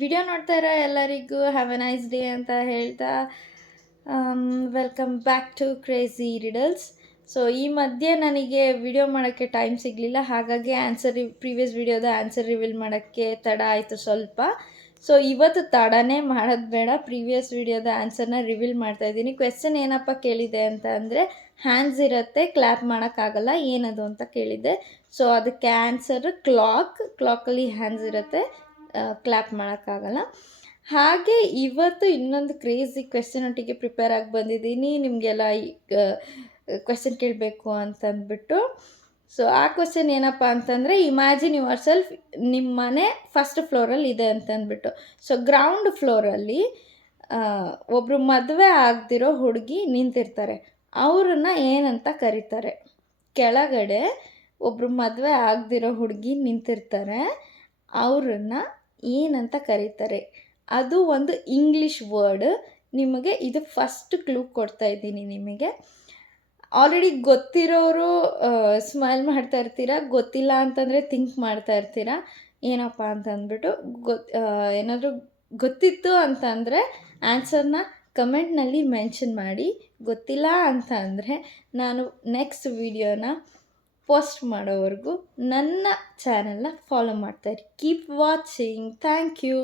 Video ನೋಡ್ತಾ ಇರೋ ಎಲ್ಲರಿಗೂ ಹ್ಯಾವ್ ಎ ನೈಸ್ ಡೇ ಅಂತ ಹೇಳ್ತಾ welcome back to crazy riddles. So ಈ ಮಧ್ಯೆ ನನಗೆ ವಿಡಿಯೋ ಮಾಡೋಕ್ಕೆ ಟೈಮ್ ಸಿಗಲಿಲ್ಲ, ಹಾಗಾಗಿ ಪ್ರೀವಿಯಸ್ ವಿಡಿಯೋದ ಆನ್ಸರ್ ರಿವೀಲ್ ಮಾಡೋಕ್ಕೆ ತಡ ಆಯಿತು ಸ್ವಲ್ಪ. ಸೊ ಇವತ್ತು ತಡನೇ ಮಾಡೋದು ಬೇಡ, ಪ್ರೀವಿಯಸ್ ವಿಡಿಯೋದ ಆನ್ಸರ್ನ ರಿವೀಲ್ ಮಾಡ್ತಾಯಿದ್ದೀನಿ. ಕ್ವೆಶ್ಚನ್ ಏನಪ್ಪ ಕೇಳಿದೆ ಅಂತ ಅಂದರೆ, ಹ್ಯಾಂಡ್ಸ್ ಇರುತ್ತೆ ಕ್ಲ್ಯಾಪ್ ಮಾಡೋಕ್ಕಾಗಲ್ಲ, ಏನದು ಅಂತ ಕೇಳಿದೆ. ಸೊ ಅದಕ್ಕೆ ಆನ್ಸರ್ ಕ್ಲಾಕಲ್ಲಿ ಹ್ಯಾಂಡ್ಸ್ ಇರುತ್ತೆ, ಕ್ಲ್ಯಾಪ್ ಮಾಡೋಕ್ಕಾಗಲ್ಲ. ಹಾಗೆ ಇವತ್ತು ಇನ್ನೊಂದು ಕ್ರೇಜಿ ಕ್ವೆಶ್ಚನ್ ಒಟ್ಟಿಗೆ ಪ್ರಿಪೇರ್ ಆಗಿ ಬಂದಿದ್ದೀನಿ ನಿಮಗೆಲ್ಲ ಕ್ವೆಶ್ಚನ್ ಕೇಳಬೇಕು ಅಂತಂದ್ಬಿಟ್ಟು. ಸೊ ಆ ಕ್ವೆಶ್ಚನ್ ಏನಪ್ಪ ಅಂತಂದರೆ, ಇಮ್ಯಾಜಿನ್ ಯುವರ್ ಸೆಲ್ಫ್ ನಿಮ್ಮ ಮನೆ ಫಸ್ಟ್ ಫ್ಲೋರಲ್ಲಿ ಇದೆ ಅಂತಂದ್ಬಿಟ್ಟು. ಸೊ ಗ್ರೌಂಡ್ ಫ್ಲೋರಲ್ಲಿ ಒಬ್ಬರು ಮದುವೆ ಆಗದಿರೋ ಹುಡುಗಿ ನಿಂತಿರ್ತಾರೆ, ಅವ್ರನ್ನ ಏನಂತ ಕರೀತಾರೆ? ಕೆಳಗಡೆ ಒಬ್ಬರು ಮದುವೆ ಆಗದಿರೋ ಹುಡುಗಿ ನಿಂತಿರ್ತಾರೆ, ಅವ್ರನ್ನ ಏನಂತ ಕರೀತಾರೆ? ಅದು ಒಂದು ಇಂಗ್ಲೀಷ್ ವರ್ಡ್. ನಿಮಗೆ ಇದು ಫಸ್ಟ್ ಕ್ಲೂ ಕೊಡ್ತಾ ಇದ್ದೀನಿ. ನಿಮಗೆ ಆಲ್ರೆಡಿ ಗೊತ್ತಿರೋರು ಸ್ಮೈಲ್ ಮಾಡ್ತಾ ಇರ್ತೀರ, ಗೊತ್ತಿಲ್ಲ ಅಂತಂದರೆ ಥಿಂಕ್ ಮಾಡ್ತಾ ಇರ್ತೀರ ಏನಪ್ಪ ಅಂತಂದ್ಬಿಟ್ಟು. ಏನಾದರೂ ಗೊತ್ತಿತ್ತು ಅಂತಂದರೆ ಆನ್ಸರ್ನ ಕಮೆಂಟ್ನಲ್ಲಿ ಮೆನ್ಷನ್ ಮಾಡಿ. ಗೊತ್ತಿಲ್ಲ ಅಂತ ಅಂದರೆ ನಾನು ನೆಕ್ಸ್ಟ್ ವಿಡಿಯೋನ ಪೋಸ್ಟ್ ಮಾಡೋವರೆಗೂ ನನ್ನ ಚಾನೆಲ್ನ ಫಾಲೋ ಮಾಡ್ತಾಯಿರಿ. Keep watching. Thank you.